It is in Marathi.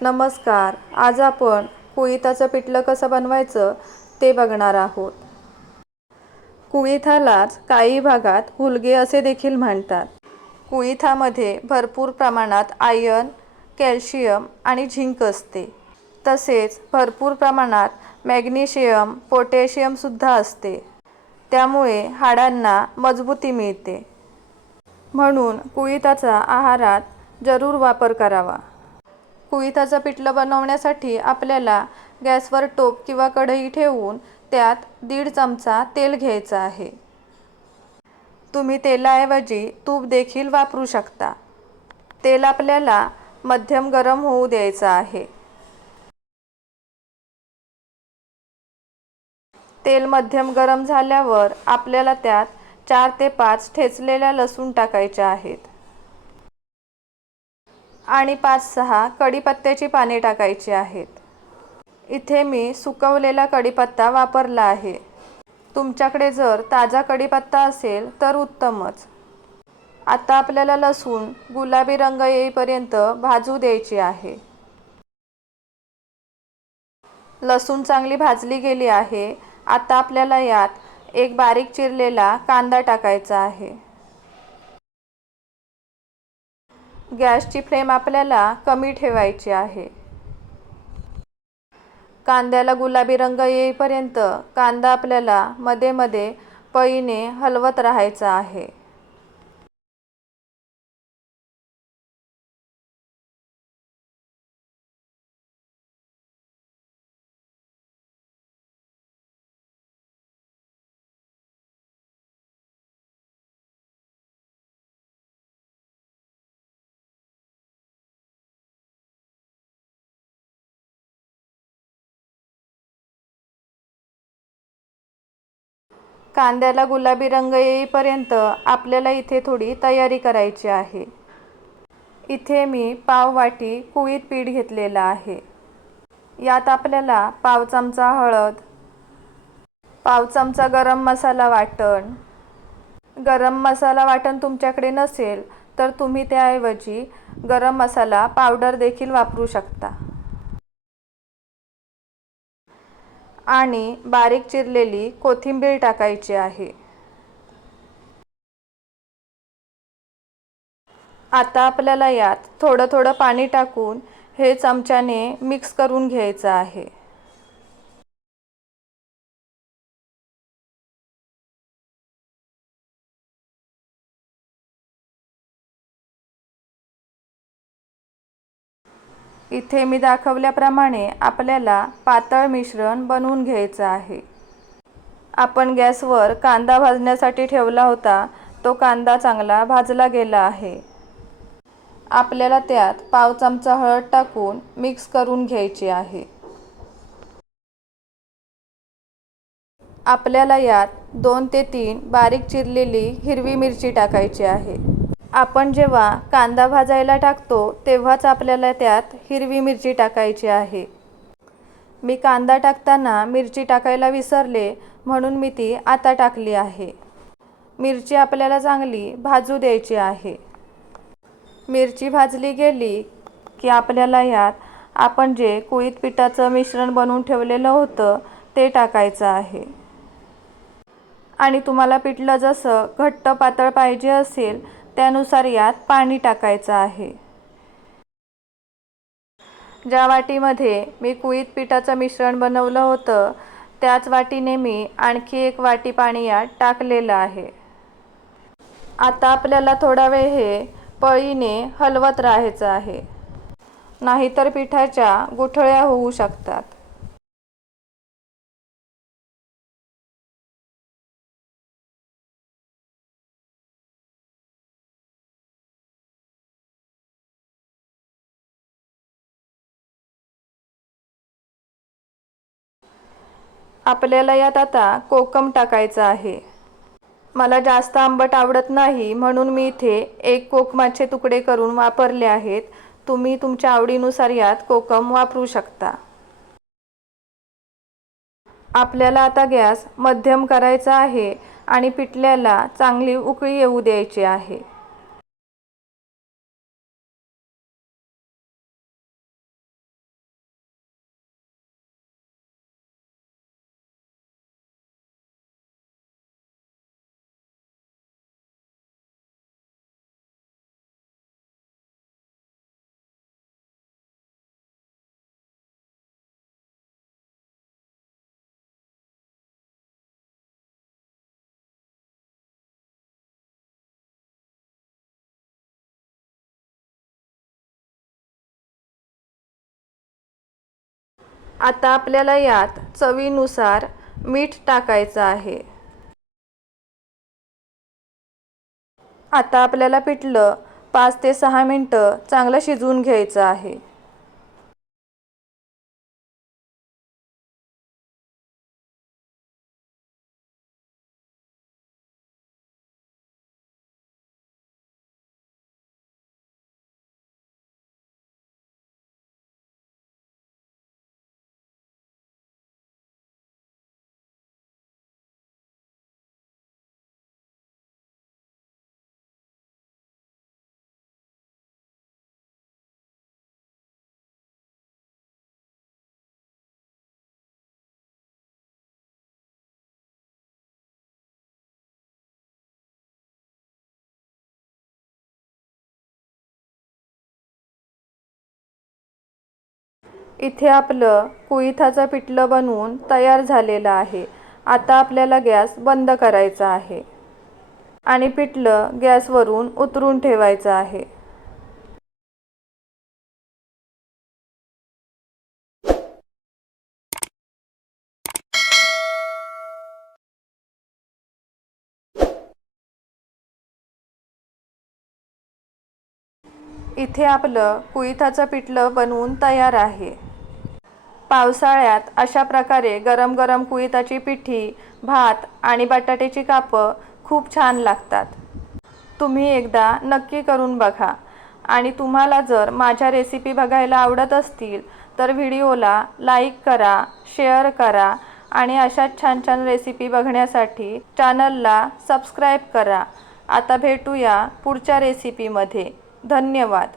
नमस्कार. आज आपण कुळिथाचं पिठलं कसं बनवायचं ते बघणार आहोत. कुळिथालाच काही भागात हुलगे असे देखील म्हणतात. कुळिथामध्ये भरपूर प्रमाणात आयर्न, कॅल्शियम आणि झिंक असते. तसेच भरपूर प्रमाणात मॅग्नेशियम, पोटॅशियमसुद्धा असते. त्यामुळे हाडांना मजबूती मिळते. म्हणून कुळिथाचा आहारात जरूर वापर करावा. कुळिथाचं पिठलं बनवण्यासाठी आपल्याला गॅसवर टोप किंवा कढई ठेवून त्यात 1.5 चमचा तेल घ्यायचं आहे. तुम्ही तेलाऐवजी तूप देखील वापरू शकता. तेल आपल्याला मध्यम गरम होऊ द्यायचं आहे. तेल मध्यम गरम झाल्यावर आपल्याला त्यात 4 ते 5 ठेचलेल्या लसूण टाकायच्या आहेत. आणि 5-6 कढीपत्त्याची पाने टाकायची आहेत. इथे मी सुकवलेला कढीपत्ता वापरला आहे. तुमच्याकडे जर ताजा कढीपत्ता असेल तर उत्तमच. आता आपल्याला लसूण गुलाबी रंग येईपर्यंत भाजू द्यायची आहे. लसूण चांगली भाजली गेली आहे. आता आपल्याला यात एक बारीक चिरलेला कांदा टाकायचा आहे. गॅसची फ्लेम आपल्याला कमी ठेवायची आहे. कांद्याला गुलाबी रंग येईपर्यंत कांदा आपल्याला मध्ये मध्ये पळीने हलवत राहायचा आहे. कांद्याला गुलाबी रंग येईपर्यंत आपल्याला इथे थोडी तयारी करायची आहे. इथे मी पाव वाटी कुळीथ पीठ घेतलेलं आहे. यात आपल्याला पाव चमचा हळद, पाव चमचा गरम मसाला वाटण. गरम मसाला वाटण तुमच्याकडे नसेल तर तुम्ही त्याऐवजी गरम मसाला पावडर देखील वापरू शकता. आणि बारीक चिरलेली कोथिंबीर टाकायची आहे. आता आपल्याला यात थोडं थोडं पाणी टाकून हे चमच्याने मिक्स करून घ्यायचं आहे. इथे मी दाखवल्याप्रमाणे आपल्याला पातळ मिश्रण बनवून घ्यायचं आहे. आपण गॅसवर कांदा भाजण्यासाठी ठेवला होता तो कांदा चांगला भाजला गेला आहे. आपल्याला त्यात पाव चमचा हळद टाकून मिक्स करून घ्यायची आहे. आपल्याला यात 2 ते 3 बारीक चिरलेली हिरवी मिरची टाकायची आहे. आपण जेव्हा कांदा भाजायला टाकतो तेव्हाच आपल्याला त्यात हिरवी मिरची टाकायची आहे. मी कांदा टाकताना मिरची टाकायला विसरले म्हणून मी ती आता टाकली आहे. मिरची आपल्याला चांगली भाजू द्यायची आहे. मिरची भाजली गेली की आपल्याला यात आपण जे कुळीथ पिठाचं मिश्रण बनवून ठेवलेलं होतं ते टाकायचं आहे. आणि तुम्हाला पिठलं जसं घट्ट पातळ पाहिजे असेल त्यानुसार यात पाणी टाकायचं आहे. ज्या वाटीमध्ये मी कुळीथ पिठाचं मिश्रण बनवलं होतं त्याच वाटीने मी आणखी 1 वाटी पाणी यात टाकलेलं आहे. आता आपल्याला थोडा वेळ हे पळीने हलवत राहायचं आहे. नाहीतर पिठाच्या गुठळ्या होऊ शकतात. आपल्याला यात आता कोकम टाकायचं आहे. मला जास्त आंबट आवडत नाही म्हणून मी इथे 1 कोकमाचे तुकडे करून वापरले आहेत. तुम्ही तुमच्या आवडीनुसार यात कोकम वापरू शकता. आपल्याला आता गॅस मध्यम करायचा आहे आणि पिठल्याला चांगली उकळी येऊ द्यायची आहे. आता आपल्याला यात चवीनुसार मीठ टाकायचं आहे. आता आपल्याला पिठलं 5 ते 6 मिनिटं चांगलं शिजवून घ्यायचं आहे. इथे आपलं कुळिथाचं पिठलं बनवून तयार झालेलं आहे. आता आपल्याला गॅस बंद करायचा आहे आणि पिठलं गॅसवरून उतरून ठेवायचं आहे. इथे आपलं कुळिथाचं पिठलं बनवून तयार आहे. पावसाळ्यात अशा प्रकारे गरम गरम कुळिथाची पिठी, भात आणि बटाट्याची कापं खूप छान लागतात. तुम्ही एकदा नक्की करून बघा. आणि तुम्हाला जर माझ्या रेसिपी बघायला आवडत असतील तर व्हिडिओला लाईक करा, शेअर करा आणि अशाच छान छान रेसिपी बघण्यासाठी चॅनलला सबस्क्राईब करा. आता भेटूया पुढच्या रेसिपीमध्ये. धन्यवाद.